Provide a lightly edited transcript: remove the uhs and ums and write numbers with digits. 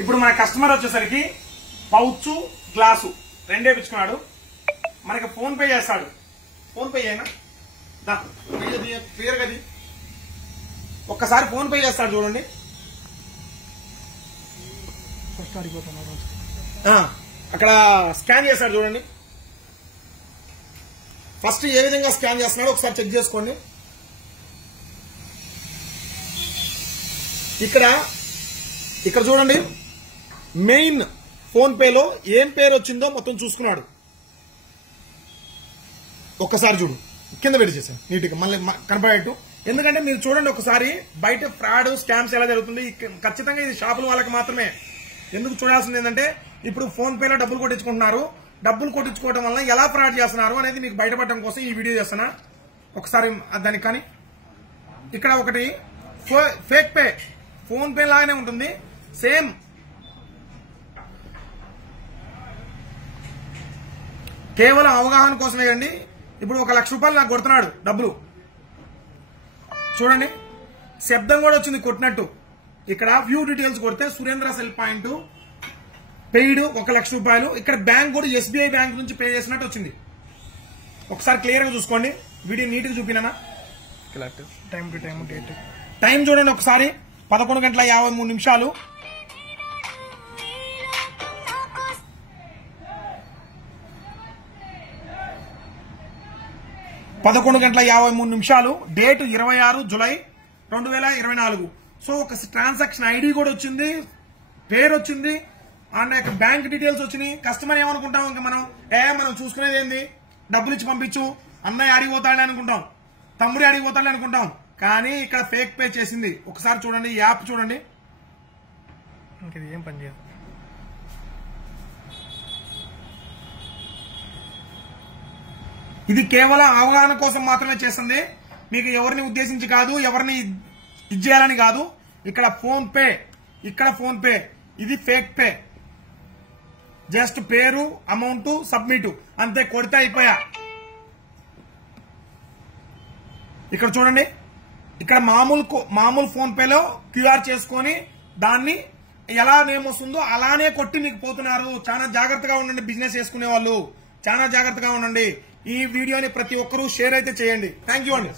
ఇప్పుడు మన కస్టమర్ వచ్చేసరికి పౌచ్ గ్లాసు రెండే పిచ్చుకున్నాడు. మనకి ఫోన్ పే చేస్తాడు. ఫోన్ పే అయినా క్లియర్ గది ఒక్కసారి ఫోన్ పే చేస్తాడు చూడండి. అక్కడ స్కాన్ చేస్తాడు చూడండి. ఫస్ట్ ఏ విధంగా స్కాన్ చేస్తున్నాడో ఒకసారి చెక్ చేసుకోండి. ఇక్కడ చూడండి, మెయిన్ ఫోన్ పేలో ఏం పేరు వచ్చిందో మొత్తం చూసుకున్నాడు. ఒక్కసారి చూడు, కింద పెట్టి చేశాను నీట్గా మళ్ళీ కనపడేట్టు. ఎందుకంటే మీరు చూడండి ఒకసారి, బయట ఫ్రాడ్ స్కామ్స్ ఎలా జరుగుతుంది. ఖచ్చితంగా ఇది షాపుల వాళ్ళకి మాత్రమే. ఎందుకు చూడాల్సింది ఏంటంటే, ఇప్పుడు ఫోన్ పేలో డబ్బులు కొట్టించుకుంటున్నారు. డబ్బులు కొట్టించుకోవడం వల్ల ఎలా ఫ్రాడ్ చేస్తున్నారు అనేది మీకు బయటపడడం కోసం ఈ వీడియో చేస్తున్నా. ఒకసారి దానికి కానీ ఇక్కడ ఒకటి ఫేక్ పే, ఫోన్ పే లాగానే ఉంటుంది సేమ్. కేవలం అవగాహన కోసమే అండి. ఇప్పుడు 1 లక్ష రూపాయలు నాకు కొడుతున్నాడు డబ్బులు. చూడండి, శబ్దం కూడా వచ్చింది కొట్టినట్టు. ఇక్కడ వ్యూ డీటెయిల్స్ కొడితే సురేంద్ర సెల్ పాయింట్ పెయిడ్ 1 లక్ష రూపాయలు. ఇక్కడ బ్యాంక్ కూడా ఎస్బీఐ బ్యాంక్ నుంచి పే చేసినట్టు వచ్చింది. ఒకసారి క్లియర్ గా చూసుకోండి. వీడియో నీట్ గా చూపినా. Time to time date time చూడండి ఒకసారి, 11:53. 11:53. Date 26 July 2024. సో ఒక ట్రాన్సాక్షన్ ఐడి కూడా వచ్చింది, పేరు వచ్చింది, అండ్ బ్యాంక్ డీటెయిల్స్ వచ్చినాయి. కస్టమర్ ఏమనుకుంటాం, ఇంకా మనం చూసుకునేది ఏంది, డబ్బులు ఇచ్చి పంపించు, అన్నయ్య అడిగిపోతాడు అనుకుంటాం, తమ్ముడి అడిగిపోతాడు అనుకుంటాం. కానీ ఇక్కడ ఫేక్ పే చేసింది. ఒకసారి చూడండి, యాప్ చూడండి. ఇంక ఏం పని చేయదు. ఇది కేవలం అవగాహన కోసం మాత్రమే చేస్తుంది. మీకు ఎవరిని ఉద్దేశించి కాదు, ఎవరిని ఇది చేయాలని కాదు. ఇక్కడ ఫోన్ పే, ఇది ఫేక్ పే. జస్ట్ పేరు, అమౌంట్, సబ్మిట్ అంతే, కొడితే అయిపోయా. ఇక్కడ చూడండి, ఇక్కడ మామూలు ఫోన్ పేలో క్యూఆర్ చేసుకొని దాన్ని ఎలా నేమ్ వస్తుందో అలానే కొట్టి మీకు పోతున్నారు. చాలా జాగ్రత్తగా ఉండండి, బిజినెస్ చేసుకునే వాళ్ళు చాలా జాగ్రత్తగా ఉండండి. ఈ వీడియోని ప్రతి ఒక్కరూ షేర్ అయితే చేయండి. థ్యాంక్ యూ అండి.